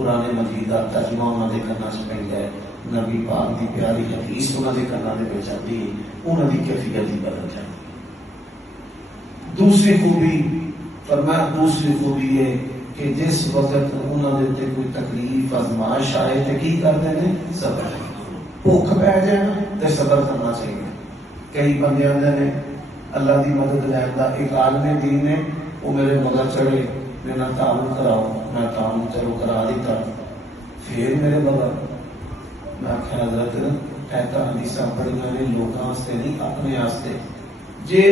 قرآن مجید کا ترجمہ انہوں نے کرنا پہنتا ہے، نبی پاک کی پیاری حدیث انہوں نے کرنا پہ جاتی ہے، انہوں کی کیفیت ہی بدل جاتی ہے۔ دوسری خوبی فرمایا، دوسری خوبی ہے کہ جس وقت انہوں نے کوئی تکلیف آزمائش آئے تو کی کرتے ہیں؟ صبر۔ بھوک پی جائے تو صبر کرنا چاہیے۔ کئی بندے آتے ہیں اللہ کی مدد لین کا، ایک عالم دین ہے وہ میرے مگر چڑھے میرا تعاون کراؤ، میں تعاون چلو کرا دیتا، پھر میرے مگر میں آخیا حضرت ایسا حدیث پڑھی نے لوگوں واسطے نہیں اپنے واسطے، جے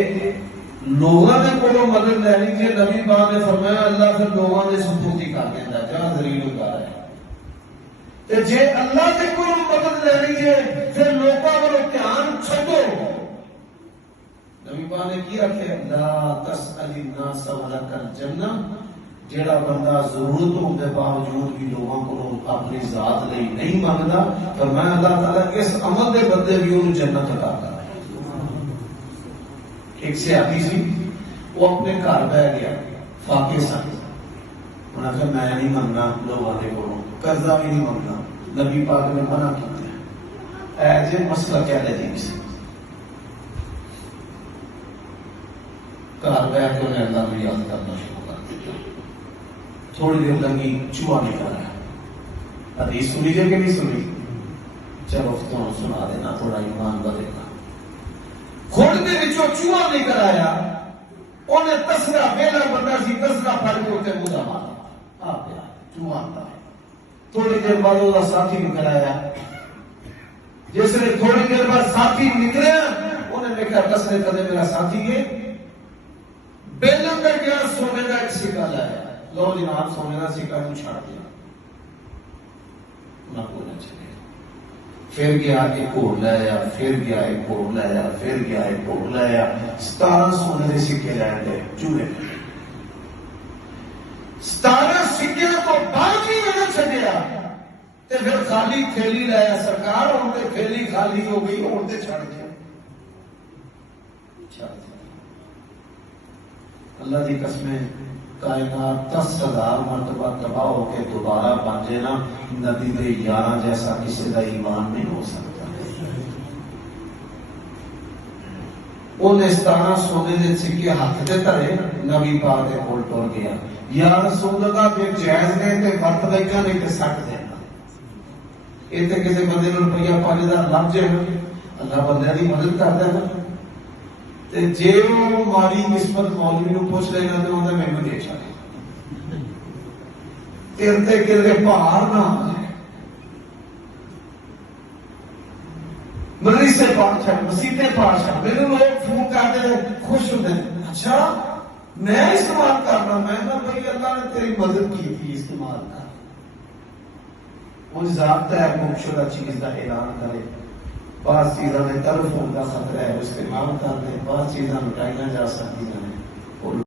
لوگوں نے کوئی مدد لینی جی نبی پاک نے فرمایا اللہ پھر لوگوں نے سپرد کر دیتا جہاں ذلیل کر رہا ہے، جے اللہ سے کوئی مدد لینی ہے پھر لوگوں کو دھیان چھڈو۔ نبی پاک نے کی رکھے لا تسأل الناس ولک الجنہ، جیڑا بندہ ضرورت ہونے کے باوجود بھی لوگوں کو اپنی ذات لئی نہیں مانگتا، فرمایا اللہ تعالیٰ اس عمل دے بدلے بھی انہوں جنت عطا کرے۔ ایک سیاحتی سی وہ اپنے گھر بہ گیا، فاقے سن، انہوں نے کہا میں نہیں منگنا لوگوں کے کو، قرضہ بھی نہیں منگنا، نبی پاک نے منع کیا ایسے مسئلہ کیا عجیب سی، گھر بہ کے انہیں اللہ میں یاد کرنا شروع کر دیا۔ تھوڑی دیر لگی چوہا نکل آیا، حدیث سنی جائے کہ نہیں سنی؟ چلو تمہیں سنا دینا تھوڑا ایمان بدلے گا۔ خود دے وچوں چوہا نکل آیا، انہیں تسرا ویلا بندہ سی تسرا پھڑ کے اتنے مودا مارا، آ گیا چوہا آتا ہے۔ تھوڑی دیر بعد وہ ساتھی نکل آیا، جس نے تھوڑی دیر بعد ساتھی نکلے انہیں دیکھا تسرے کدے میرا ساتھی ہے، بیلن کر گیا سونے کا ایک سکہ لایا، لو جناب سونے کا سکہ کو چھاڑ دیا، نہ بولنا چاہیے۔ پھر گیا ایک اور لایا، پھر گیا ایک اور لایا، پھر گیا ایک اور لایا، 17 سونے کے سکے لائے گئے چوہے، 17 سکے تو باقی نہ چڑیا، پھر خالی تھیلی لایا، سرکار ان کے تھیلی خالی ہو گئی، ان سے چھڑ گیا۔ اللہ کی قسمیں کائنات 10,000 مرتبہ تباہ ہو کے دوبارہ بن جائے نا، نبی دے 11 جیسا کسی کا ایمان نہیں ہو سکتا۔ انہیں 17 سونے کے سکے ہاتھ سے دھرے، نبی پاک کے کول ٹر گیا، یا رسول اللہ پھر جائز نے تے ورت لگا نہیں تے سٹ دینا، یہ تے کسی بندے نوں روپیہ 5,000 لگ جائے نا، اللہ بندے کی مدد کرتا ہے نا، جی وہ ماری نسبت مولوی نو پوچھ لینا تو انہیں مینو دے چاہے تیرتے کلے پہاڑ نہ مدرسے پاڑ چھڑ، مسیطے پاڑ چھڑ، میرے لوگ فون کرتے خوش ہوتے ہیں، اچھا میں استعمال کرنا، میں نہ بھائی اللہ نے تیری مدد کی تھی استعمال کر، وہ ضابطہ ہے خوبشدہ چیز کا اعلان کرے، بعض چیزوں میں طرف ہونے کا خطرہ ہے استعمال کرتے، بعض چیزیں لٹائیاں جا سکتی ہیں۔